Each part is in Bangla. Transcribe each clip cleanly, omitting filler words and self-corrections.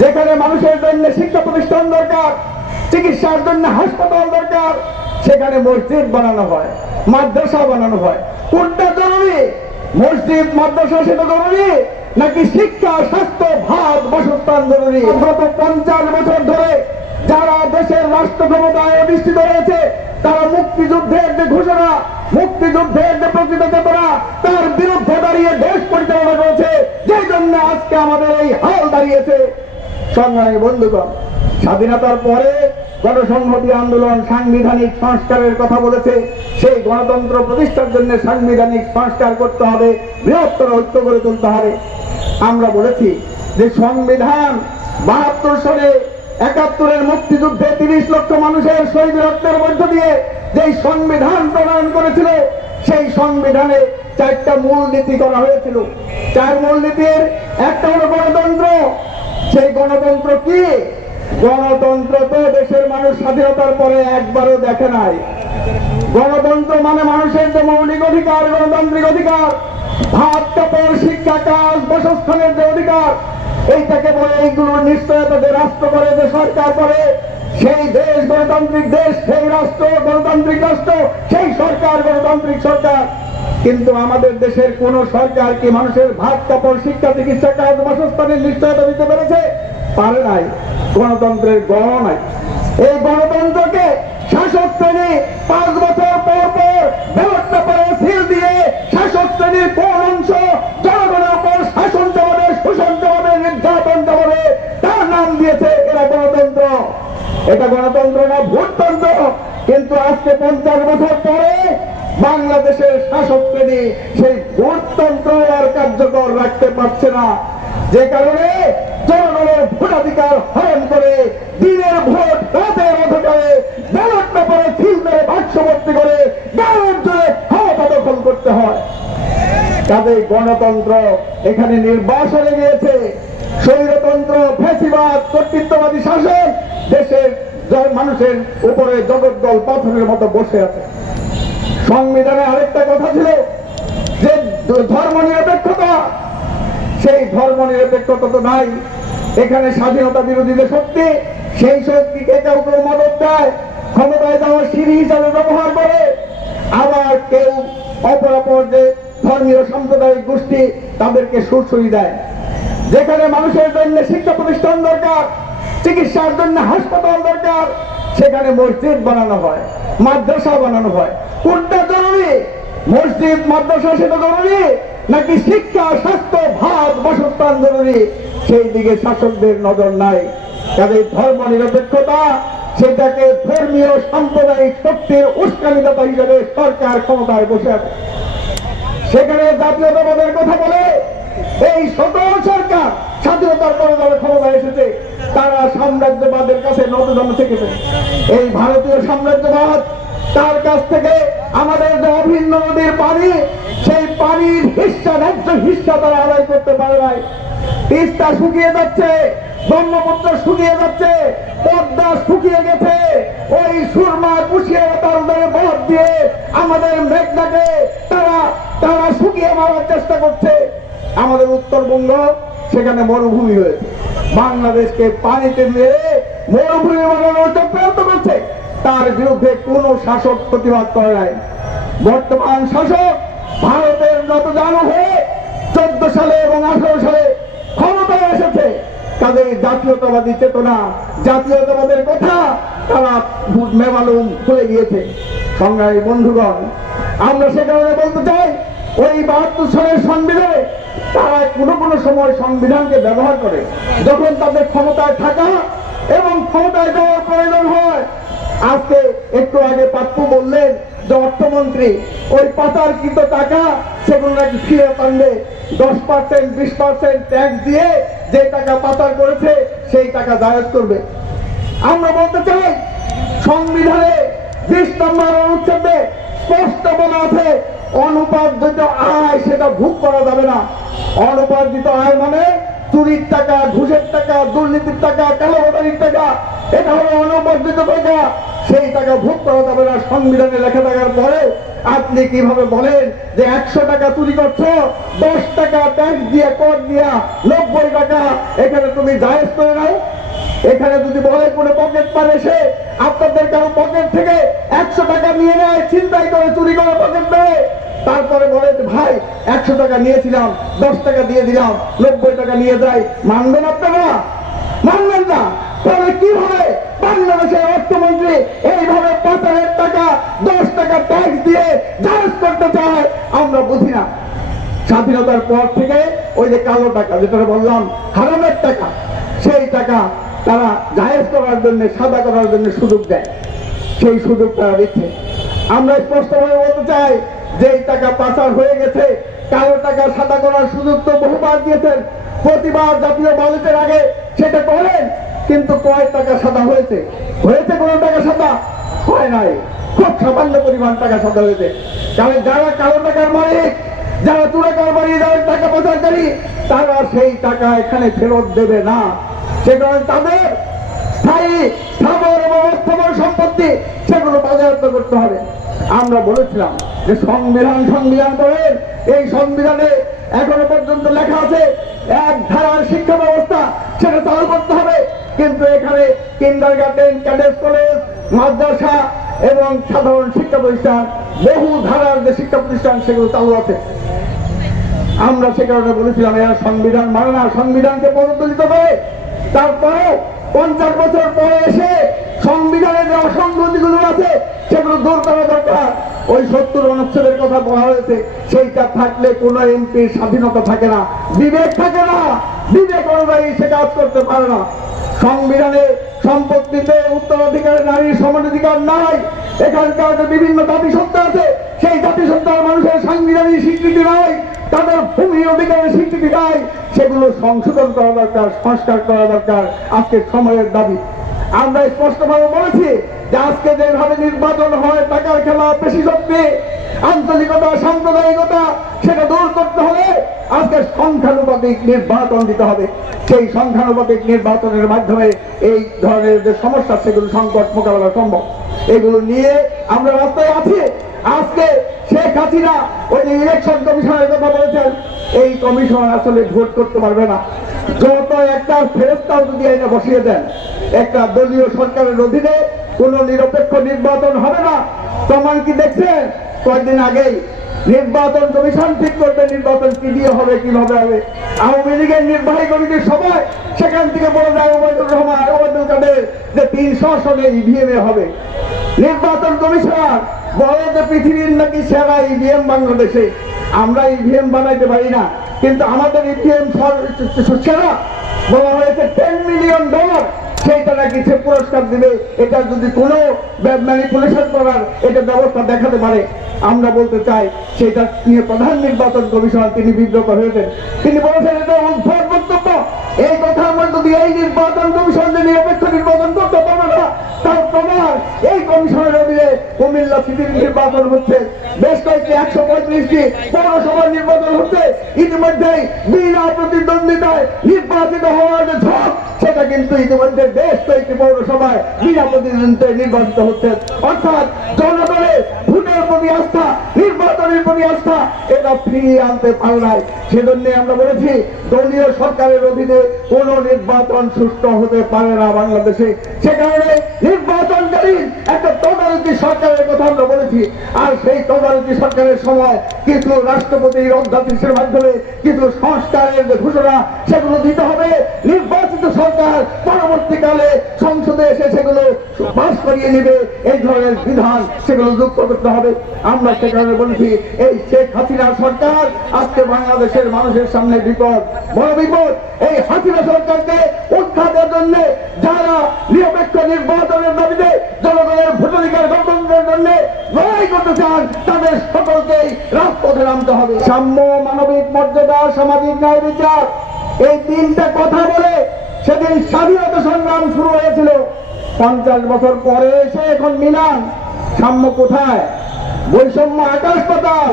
যেখানে মানুষের জন্য শিক্ষা প্রতিষ্ঠান দরকার, চিকিৎসার জন্য হাসপাতাল দরকার, সেখানে মসজিদ বানানো হয়, মাদ্রাসা বানানো হয়। কোনটা জরুরি? মসজিদ মাদ্রাসা সেটা জরুরি, নাকি শিক্ষা, স্বাস্থ্য, ভাত, বাসস্থান জরুরি? গত 50 বছর ধরে যারা দেশের রাষ্ট্র ক্ষমতায় অধিষ্ঠিত রয়েছে, তারা মুক্তিযুদ্ধের যে ঘোষণা, মুক্তিযুদ্ধের যে প্রকৃত চেতনা, তার বিরুদ্ধে দাঁড়িয়ে দেশ পরিচালনা করেছে, যে জন্য আজকে আমাদের এই হাল দাঁড়িয়েছে। সংগ্রামী বন্ধুগণ, স্বাধীনতার পরে গণসংহতি আন্দোলন সাংবিধানিক সংস্কারের কথা বলেছে। সেই গণতন্ত্র প্রতিষ্ঠার জন্য সাংবিধানিক সংস্কার করতে হবে, বৃহত্তর ঐক্য গড়ে তুলতে হবে। আমরা বলেছি যে সংবিধান 72 সালে 71-এর মুক্তিযুদ্ধে 30 লক্ষ মানুষের শহীদ রক্তের মধ্য দিয়ে যে সংবিধান প্রণয়ন করেছিল, সেই সংবিধানে 4টা মূল নীতি করা হয়েছিল। 4 মূলনীতির একটা হলো গণতন্ত্র। সেই গণতন্ত্র কি? গণতন্ত্র তো দেশের মানুষ স্বাধীনতার পরে একবারও দেখে নাই। গণতন্ত্র মানে মানুষের যে মৌলিক অধিকার, গণতান্ত্রিক অধিকার, ভাত, কাপড়, শিক্ষা, কাজ, বাসস্থানের যে অধিকার, এইটাকে বলে এইগুলোর নিশ্চয়তা যে রাষ্ট্র করে, যে সরকার করে, সেই দেশ গণতান্ত্রিক দেশ, সেই রাষ্ট্র গণতান্ত্রিক রাষ্ট্র, সেই সরকার গণতান্ত্রিক সরকার। কিন্তু আমাদের দেশের কোন সরকার কি মানুষের ভাত, কাপড়, শিক্ষা, চিকিৎসা, কাজ, বাসস্থানের নিশ্চয়তা দিতে পেরেছে? পারে নাই। গণতন্ত্রের গণ নাই। এই গণতন্ত্রকে শাসক শ্রেণী 5 বছর পর পর ব্যালট পেপারে সিল দিয়ে শাসক শ্রেণীর কোন অংশ জনগণের উপর শাসন চালাবে, শোষণ চালাবে, নির্যাতন চালাবে, তার নাম দিয়েছে এরা গণতন্ত্র। এটা গণতন্ত্র না, ভোটতন্ত্র। কিন্তু আজকে 50 বছর পরে বাংলাদেশের শাসক শ্রেণী সেই ভোটতন্ত্র আর কার্যকর রাখতে পারছে না, যে কারণে জনগণের ভোটাধিকার হরণ করে দিনের ভোট রাতের অন্ধকারে ব্যালট পেপারে সিল মেরে বাক্স ভর্তি করে ব্যালট জুড়ে ক্ষমতা দখল করতে হয়। কাজেই গণতন্ত্র এখানে নির্বাসনে গিয়েছে। স্বৈরতন্ত্র, ফ্যাসিবাদ, কর্তৃত্ববাদী শাসন দেশের মানুষের উপরে জগদ্দল পাথরের মতো বসে আছে। সংবিধানে আরেকটা কথা ছিল যে ধর্ম নিরপেক্ষতা, সেই ধর্ম নিরপেক্ষতা তো নাই। এখানে স্বাধীনতা বিরোধী যে শক্তি, সেই শক্তিকে কেউ কেউ মদত দেয়, ক্ষমতায় যাওয়ার সিঁড়ি হিসাবে ব্যবহার করে। আবার কেউ অপরাপর যে ধর্মীয় সাম্প্রদায়িক গোষ্ঠী, তাদেরকে সুরসুরি দেয়। যেখানে মানুষের জন্য শিক্ষা প্রতিষ্ঠান দরকার, চিকিৎসার জন্য হাসপাতাল দরকার, সেখানে মসজিদ বানানো হয়, মাদ্রাসা বানানো হয়। কোনটা জরুরি? মসজিদ মাদ্রাসা সেটা জরুরি, নাকি শিক্ষা, স্বাস্থ্য, ভাত, বাসস্থান জরুরি? সেই দিকে শাসকদের নজর নাই। কাজে ধর্ম নিরপেক্ষতা, সেটাকে ধর্মীয় সাম্প্রদায়িক শক্তির উস্কানিদাতা হিসেবে সরকার ক্ষমতায় বসে আছে। সেখানে জাতীয়তাবাদের কথা বলে এই সকল সরকার স্বাধীনতার পরে যারা ক্ষমতায় এসেছে, তারা সাম্রাজ্যবাদের কাছে নতজানু থেকেছে। এই ভারতীয় সাম্রাজ্যবাদ, তার কাছ থেকে আমাদের যে অভিন্ন নদীর পানি, সেই পানির হিস্সা, ন্যায্য হিস্সা তারা আদায় করতে পারে নাই। তিস্তা শুকিয়ে যাচ্ছে, ব্রহ্মপুত্র শুকিয়ে যাচ্ছে, পদ্মা শুকিয়ে গেছে। ওই সুরমা, কুশিয়ারা তার ভোট দিয়ে আমাদের মেঘনাকে তারা শুকিয়ে মারার চেষ্টা করছে। আমাদের উত্তরবঙ্গ, সেখানে মরুভূমি হয়েছে। বাংলাদেশকে পানিতে মেরে মরুভূমি বানানোর চক্রান্ত করছে। তার বিরুদ্ধে কোন শাসক প্রতিবাদ করে নাই। বর্তমান শাসক ভারতের নতজানু হয়ে 14 সালে এবং 18 সালে ক্ষমতায় এসেছে। তাদের জাতীয়তাবাদী চেতনা, জাতীয়তাবাদের কথা তারা মেমালুম ভুলে গিয়েছে। সংগ্রামী বন্ধুগণ, আমরা সে কারণে বলতে চাই, ওই 72 সালের সংবিধানে তারা কোনো সময় সংবিধানকে ব্যবহার করে যখন তাদের ক্ষমতায় থাকা এবং ক্ষমতায় যাওয়ার প্রয়োজন হয়। আজকে একটু আগে পাপ্পু বললেন যে অর্থমন্ত্রী ওই পাচারকৃত টাকা সেগুলো নাকি ফিরে আনবে, 10%, 20% ট্যাক্স দিয়ে যে টাকা পাচার করেছে সেই টাকা জায়েজ করবে। আমরা বলতে চাই, সংবিধানে 20 নম্বর অনুচ্ছেদে স্পষ্ট বলা আছে, অনুপার্জিত আয় সেটা ভোগ করা যাবে না। অনুপার্জিত আয় মানে চুরির টাকা, ঘুষের টাকা, দুর্নীতির টাকা, কালোবাজারির টাকা, এটা হলো অনুপার্জিত টাকা। সেই টাকা ভোগ করা যাবে না সংবিধানে লেখা থাকার পরে। আপনি কিভাবে বলেন যে 100 টাকা চুরি করছো, 10 টাকা ট্যাক্স দিয়ে কর দিয়া 90 টাকা এখানে তুমি জায়েজ করে নাও? এখানে যদি বলে কোনো পকেট পারে সে আপনাদের কারো পকেট থেকে 100 টাকা নিয়ে নেয়, ছিনতাই করে চুরি করে পকেট দেয়, তারপরে বলে ভাই 100 টাকা নিয়েছিলাম, 10 টাকা দিয়ে দিলাম, 90 টাকা নিয়ে যাই, মানবেন আপনারা? মানবেন না। তাহলে কিভাবে বাংলাদেশের অর্থমন্ত্রী এইভাবে পাচারের টাকা 10 টাকা ট্যাক্স দিয়ে জায়েজ করতে চায় আমরা বুঝি না। স্বাধীনতার পর থেকে ওই যে কালো টাকা, যেটা বললাম হারামের টাকা, সেই টাকা তারা জায়েজ করার জন্য, সাদা করার জন্য সুযোগ দেয়, সেই সুযোগ তারা দিচ্ছে। আমরা স্পষ্টভাবে বলতে চাই যে এই টাকা পাচার হয়ে গেছে, কালো টাকা সাদা করার সুযোগ তো বহুবার দিয়েছেন, প্রতিবার জাতীয় বাজেটের আগে সেটা করেন, কিন্তু কয় টাকা সাদা হয়েছে? হয়েছে কোনো টাকা সাদা? হয় নাই, খুব সামান্য পরিমাণ টাকা সাদা হয়েছে। কারণ যারা কালো টাকার মালিক, যারা চোরা কারবারি, যারা টাকা পাচারকারী, তারা সেই টাকা এখানে ফেরত দেবে না। সে কারণে তাদের স্থায়ী স্থাবর এবং অস্থাবর সম্পত্তি সেগুলো বাজেয়াপ্ত করতে হবে। আমরা বলেছিলাম যে সংবিধান করেন, এই সংবিধানে এখনো পর্যন্ত লেখা আছে এক ধারার শিক্ষা ব্যবস্থা, সেটা চালু করতে হবে। কিন্তু এখানে কিন্ডারগার্টেন, ক্যাডেট কলেজ, মাদ্রাসা এবং সাধারণ শিক্ষা প্রতিষ্ঠান, বহু ধারার যে শিক্ষা প্রতিষ্ঠান সেগুলো চালু আছে। আমরা সে কারণে বলেছিলাম এরা সংবিধান মানে না, সংবিধানকে পদদলিত করে। তারপরে 50 বছর পরে এসে সংবিধানের যে অসংগতিগুলো আছে সেগুলো দূর করা দরকার। ওই 70 অনুচ্ছেদের কথা বলা হয়েছে, সেইটা থাকলে কোন এমপির স্বাধীনতা থাকে না, বিবেক থাকে না, বিবেক অনুযায়ী সে কাজ করতে পারে না। সংবিধানে সম্পত্তিতে উত্তরাধিকারে নারীর সমানাধিকার নাই। এখানকার যে বিভিন্ন জাতিসত্তা আছে, সেই জাতিসত্তার মানুষের সাংবিধানিক স্বীকৃতি নাই, তাদের ভূমি অধিকারের স্বীকৃতি নাই। সেগুলো সংশোধন করা দরকার, সংস্কার করা দরকার, আজকের সময়ের দাবি। আমরা স্পষ্টভাবে বলেছি যে আজকে যেভাবে নির্বাচন হয়, টাকার খেলা, পেশি শক্তি, আঞ্চলিকতা, সাম্প্রদায়িকতা, সেটা দূর করতে হলে আজকে সংখ্যানুপাতিক নির্বাচন দিতে হবে। সেই সংখ্যানুপাতিক নির্বাচনের মাধ্যমে এই ধরনের যে সমস্যা, সেগুলো সংকট মোকাবেলা সম্ভব। এগুলো নিয়ে আমরা রাস্তায় আছি। আজকে শেখ হাসিনা ওই যে ইলেকশন কমিশনের কথা বলেছেন, এই কমিশন আসলে ভোট করতে পারবে না। যত একটা ফেরস্তাও যদি আইনে বসিয়ে দেন, একটা দলীয় সরকারের অধীনে কোন নিরপেক্ষ নির্বাচন হবে না। প্রমাণ কি দেখছেন? কয়েকদিন আগেই নির্বাচন কমিশন ঠিক করবে নির্বাচন কি দিয়ে হবে, কিভাবে হবে। আওয়ামী লীগের নির্বাহী কমিটির সবাই সেখান থেকে বলে যায় ওবায়দুর রহমান, ওবায়দুল কাদের যে 300 আসনে ইভিএম হবে। নির্বাচন কমিশনার বলে যে পৃথিবীর নাকি সেরা ইভিএম বাংলাদেশে। আমরা ইভিএম বানাইতে পারি না, কিন্তু আমাদের ইভিএম সেরা। বলা হয়েছে $10 মিলিয়ন, সেইটা নাকি সে পুরস্কার দিবে, এটা যদি কোনো ম্যানিপুলেশন করার এটা ব্যবস্থা দেখাতে পারে। আমরা বলতে চাই সেটা নিয়ে প্রধান নির্বাচন কমিশনার তিনি বিব্রত হয়েছেন। তিনি বলেছেন এটা উদ্ভট বক্তব্য। এই কথার মধ্যে দিয়ে এই নির্বাচন কমিশন যে নিরপেক্ষ নির্বাচন করতে পারবে না তার প্রমাণ এই কমিশনের অধীনে কুমিল্লা সিটির নির্বাচন হচ্ছে, বেশ কয়েকটি 135টি পৌরসভার নির্বাচন হচ্ছে। ইতিমধ্যেই বিনা প্রতিদ্বন্দ্বিতায় নির্বাচিত হওয়ার যে ঝোঁক, সেটা কিন্তু ইতিমধ্যে বেশ কয়েকটি পৌরসভায় বিনা প্রতিদ্বন্দ্বিতায় নির্বাচিত হচ্ছে। অর্থাৎ জনগণের ভোটের প্রতি আস্থা, নির্বাচনের প্রতি আস্থা, এটা ফিরিয়ে আনতে পারে নাই। সেজন্য আমরা বলেছি দলীয় সরকারের অধীনে কোন নির্বাচন সুষ্ঠু হতে পারে না বাংলাদেশে। সে কারণে নির্বাচনকালীন একটা তদারকি সরকারের কথা আমরা বলেছি। আর সেই তদারকি সরকারের সময় কিছু রাষ্ট্রপতির অধ্যাদেশের মাধ্যমে কিছু সংস্কারের যে ঘোষণা, সেগুলো দিতে হবে। নির্বাচিত সরকার পরবর্তীকালে সংসদে এসে সেগুলো পাস করিয়ে নিবে, এই ধরনের বিধান সেগুলো যুক্ত করতে হবে। আমরা সে কারণে বলেছি এই শেখ হাসিনা সরকার আজকে বাংলাদেশের মানুষের সামনে বিপদ, বড় বিপদ। এই হাসিনা সরকারকে উৎখাতের জন্য যারা নিরপেক্ষ নির্বাচনের দাবিতে জনগণের ভোটাধিকার গণতন্ত্রের জন্য লড়াই করতে চান, তাদের সকলকেই রাজপথে নামতে হবে। সাম্য, মানবিক মর্যাদা, সামাজিক ন্যায় বিচার, এই 3টা কথা বলে সেদিন স্বাধীনতা সংগ্রাম শুরু হয়েছিল। 50 বছর পরে এসে এখন মিলান। সাম্য কোথায়? বৈষম্য আকাশ পাতাল।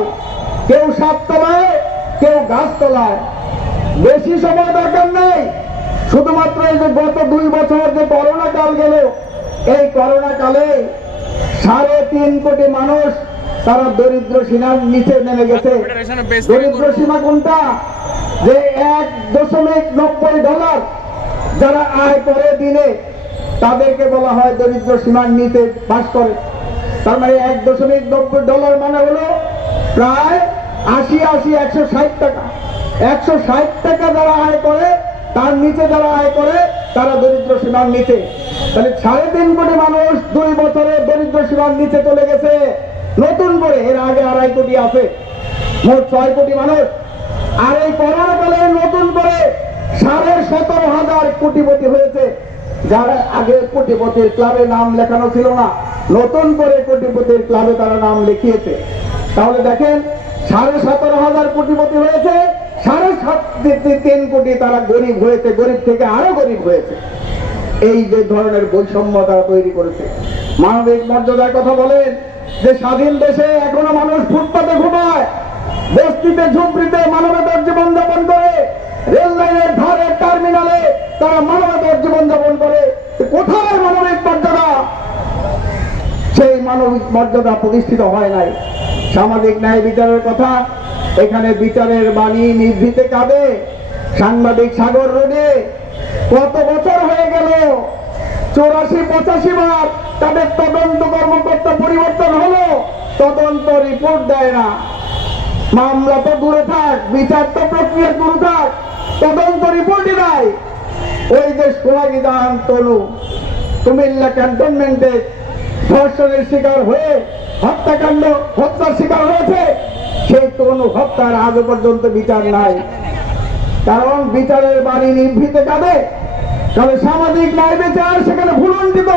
কেউ 7 তলায়, কেউ গাছ তলায়। বেশি সময় দরকার নেই। শুধুমাত্র এই যে গত 2 বছর যে করোনা কাল গেল, এই করোনা কালে 3.5 কোটি মানুষ তারা দরিদ্র সীমার নিচে নেমে গেছে। দরিদ্র সীমা কোনটা? যে $1.90 যারা আয় করে দিনে, তাদেরকে বলা হয় দরিদ্র সীমার নিচে বাস করে। তার মানে $1.90 মানে হলো প্রায় 160 টাকা। 160 টাকা যারা আয় করে, তার নিচে যারা আয় করে, তারা দরিদ্র সীমার নিচে। তাহলে 3.5 কোটি মানুষ 2 বছরে দরিদ্র সীমার নিচে চলে গেছে। নতুন করে এর আগে 2.5 কোটি আছে, মোট 6 কোটি মানুষ। আর এই করোনাকালে নতুন করে 17,500 কোটিপতি হয়েছে। যারা আগে কোটিপতির ক্লাবে নাম লেখানো ছিল না, নতুন করে কোটিপতির ক্লাবে তারা নাম লিখিয়েছে। তাহলে দেখেন 17,500 কোটিপতি হয়েছে, 3.5 কোটি তারা গরিব হয়েছে, গরিব থেকে আরো গরিব হয়েছে। এই যে ধরনের বৈষম্য তারা তৈরি করেছে। মানবিক মর্যাদার কথা বলেন যে স্বাধীন দেশে এখনো মানুষ ফুটপাতে ঘুমায়, বস্তিতে ঝুপড়িতে মানবতার জীবন যাপন করে, রেল লাইনের ধারে টার্মিনালে তারা মানবতার জীবন যাপন করে। কোথায় মানবিক মর্যাদা? সেই মানবিক মর্যাদা প্রতিষ্ঠিত হয় নাই। সামাজিক ন্যায় বিচারের কথা, এখানে বিচারের বাণী নিভৃতে কাঁদে সাংবাদিক সাগর রোডে। কত বছর হয়ে গেল, 84-85 বার তাদের তদন্ত কর্মকর্তা পরিবর্তন হলো, তদন্ত রিপোর্ট দেয় না। মামলা তো দূরে থাক, বিচার তো প্রক্রিয়া দূরে থাক, তদন্ত রিপোর্টই নাই। ওই যে সোহাগীদান তনু কুমিল্লা ক্যান্টনমেন্টে ধর্ষণের শিকার হয়ে হত্যার শিকার হয়েছে, সেই তনু হত্যার আগে পর্যন্ত বিচার নাই। কারণ বিচারের বাণী নিভৃতে কাঁদে। তাহলে সামাজিক ন্যায় বিচার সেখানে ভুলণ্ঠিত।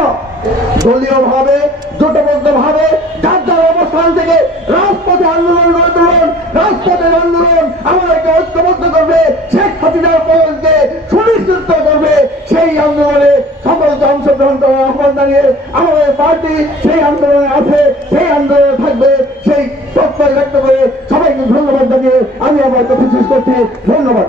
দলীয় ভাবে, জোটবদ্ধ ভাবে, যার যার অবস্থান থেকে রাজপথে আন্দোলন গড়ে তুলুন। রাজপথের আন্দোলন আমাদেরকে ঐক্যবদ্ধ করবে, শেখ হাসিনার পতনকে সুনিশ্চিত করবে। সেই আন্দোলনে সকলকে অংশগ্রহণ করার আহ্বান জানিয়ে আমাদের পার্টি সেই আন্দোলনে আছে, সেই আন্দোলনে থাকবে, সেই প্রত্যয় ব্যক্ত করে সবাইকে ধন্যবাদ জানিয়ে আমি আমার কথা শেষ করছি। ধন্যবাদ।